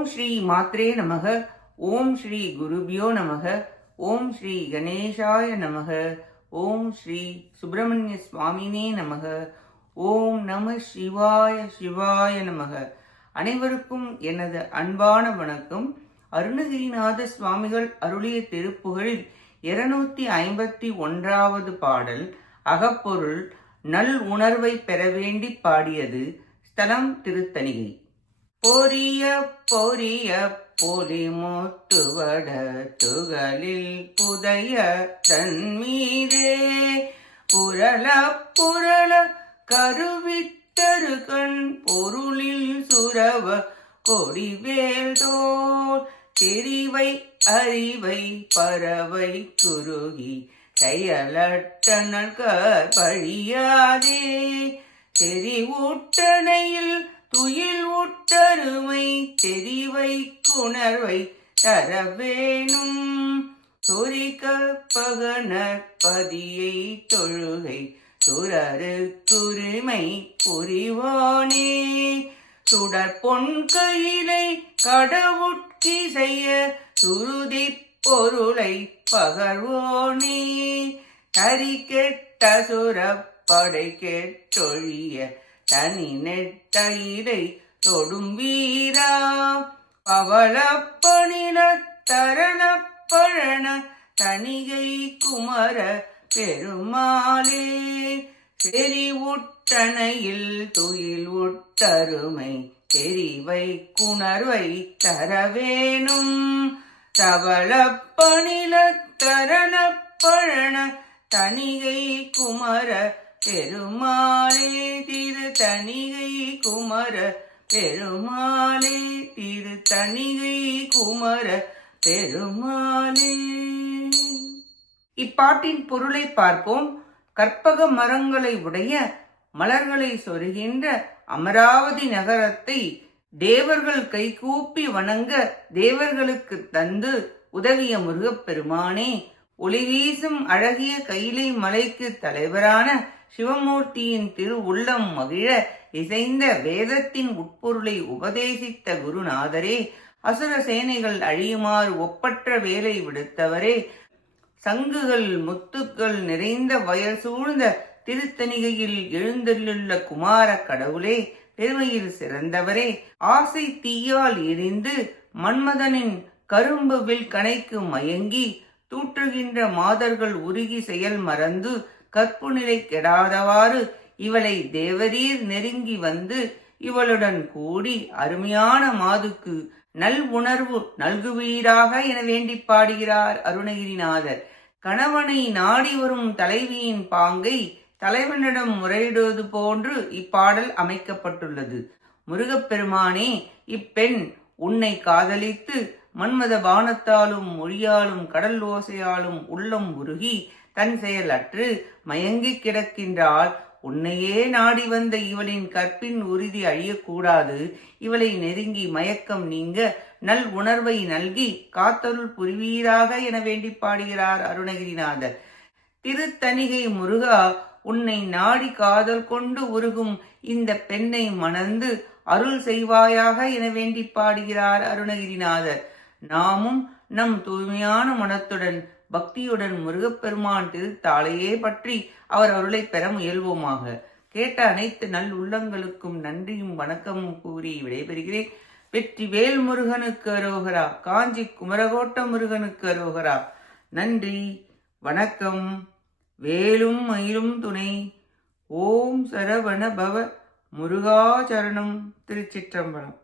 ஓம் ஸ்ரீ மாத்ரே நமக. ஓம் ஸ்ரீ குருபியோ நமக. ஓம் ஸ்ரீ கணேசாய நமக. ஓம் ஸ்ரீ சுப்பிரமணிய சுவாமினே நமக. ஓம் நம சிவாய சிவாய நமக. அனைவருக்கும் எனது அன்பான வணக்கம். அருணகிரிநாத சுவாமிகள் அருளிய திருப்புகழில் இருநூத்தி ஐம்பத்தி ஒன்றாவது பாடல் அகப்பொருள் நல் உணர்வை பெற வேண்டி பாடியது ஸ்தலம் திருத்தணிகை. பொரிய பொரிய பொலி வட துகளில் புதைய தன்மீதே புரள புரள கருவித்தரு கண் பொருளில் சுரவ கொடிவேல் தோல். தெரிவை அறிவை பறவை குறுகி செயலட்டனல் பழியாதே தெரிவூட்டணையில் துயில் ஊட்டருமை தெரிவை குணர்வை தரவேணும் சொரிக்க பகனர் பதியை தொழுகை சுரரு துரிமை புரிவானே. சுடர் பொன் கையிலை கடவுட்கி செய்ய சுருதி பொருளை பகர்வோனே. தரி கெட்ட சுரப்படை கெட்டொழிய தனி நெட்டயிரை தொடும் வீரா. பவளப்பணின தரண தனிகை குமர பெருமாளே. செறி உட்டணையில் துயில் உட்டருமை தெரிவை குணர்வை தரவேணும் தவளப்பணில தரண தனிகை குமர பெருமாளே திரு தணிகை குமர பெருமாளே திரு தணிகை குமர பெருமாளே. இப்பாட்டின் பொருளை பார்ப்போம். கற்பக மரங்களை உடைய மலர்களை சொருகின்ற அமராவதி நகரத்தை தேவர்கள் கைகூப்பி வணங்க தேவர்களுக்கு தந்து உதவிய முருகப்பெருமானே ஒளி வீசும் அழகிய கைலை மலைக்கு தலைவரான சிவமூர்த்தியின் திரு உள்ளம் மகிழ இசைந்த வேதத்தின் உட்பொருளை உபதேசித்த குருநாதரே அசுர சேனைகள் அழியுமாறு ஒப்பற்ற வேலை விடுத்தவரே சங்குகள் முத்துக்கள் நிறைந்த வயல் சூழ்ந்த திருத்தணிகையில் எழுந்தள்ளுள்ள குமார கடவுளே பெருமையில் சிறந்தவரே ஆசை தீயால் எரிந்து மன்மதனின் கரும்பு வில் கணைக்கு மயங்கி தூற்றுகின்ற மாதர்கள் உருகி செயல் மறந்து கற்பு நிலை கெடாதவாறு இவளை தேவரீர் நெருங்கி வந்து இவளுடன் கூடி அருமையான மாதுக்கு நல் உணர்வு நல்குவீராக என வேண்டி பாடுகிறார் அருணகிரிநாதர். கணவனை நாடி வரும் தலைவியின் பாங்கை தலைவனிடம் முறையிடுவது போன்று இப்பாடல் அமைக்கப்பட்டுள்ளது. முருகப்பெருமானே இப்பெண் உன்னை காதலித்து மன்மத பானத்தாலும் மொழியாலும் கடல் ஓசையாலும் உள்ளம் உருகி தன் செயலற்று மயங்கி கிடக்கின்றாள். உன்னையே நாடி வந்த இவளின் கற்பின் உறுதி அழியக்கூடாது. இவளை நெருங்கி மயக்கம் நீங்க நல் உணர்வை நல்கி காத்தருள் புரிவீராக என வேண்டி பாடுகிறார் அருணகிரிநாதர். திருத்தணிகை முருகா உன்னை நாடி காதல் கொண்டு உருகும் இந்த பெண்ணை மணந்து அருள் செய்வாயாக என வேண்டி பாடுகிறார் அருணகிரிநாதர். நாமும் நம் தூய்மையான மனத்துடன் பக்தியுடன் முருகப்பெருமான் திருத்தாளையே பற்றி அவர் அருளை பெற முயல்வோமாக. கேட்ட அனைத்து நல் உள்ளங்களுக்கும் நன்றியும் வணக்கமும் கூறி விடைபெறுகிறேன். வெற்றி வேல் முருகனுக்கு அரோகரா காஞ்சி குமரகோட்ட முருகனுக்கு அரோகரா. நன்றி வணக்கம். வேலும் மயிலும் துணை. ஓம் சரவண பவ முருகாச்சரணம் திருச்சிற்றம்பலம்.